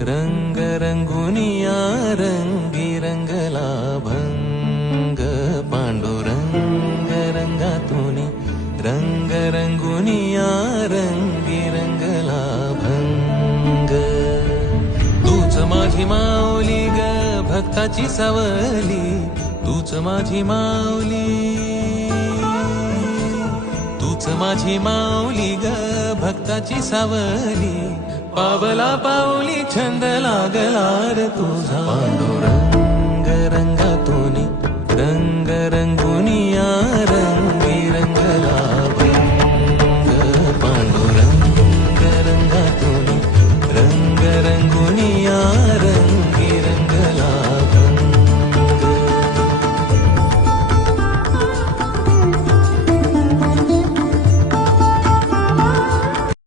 रंग रंगुनिया रंगी रंगला भंग पांडुरंग रंगातुनी रंग रंगुनिया रंगी रंगला भंग तूच माझी माऊली ग भक्ताची सावली तूच माझी माऊली तूच माझी माऊली ग भक्ताची सावली पावला पाऊली छंद लागला रे तुझा पांडुरंग रंगातुनी रंग रंगुनिया रंग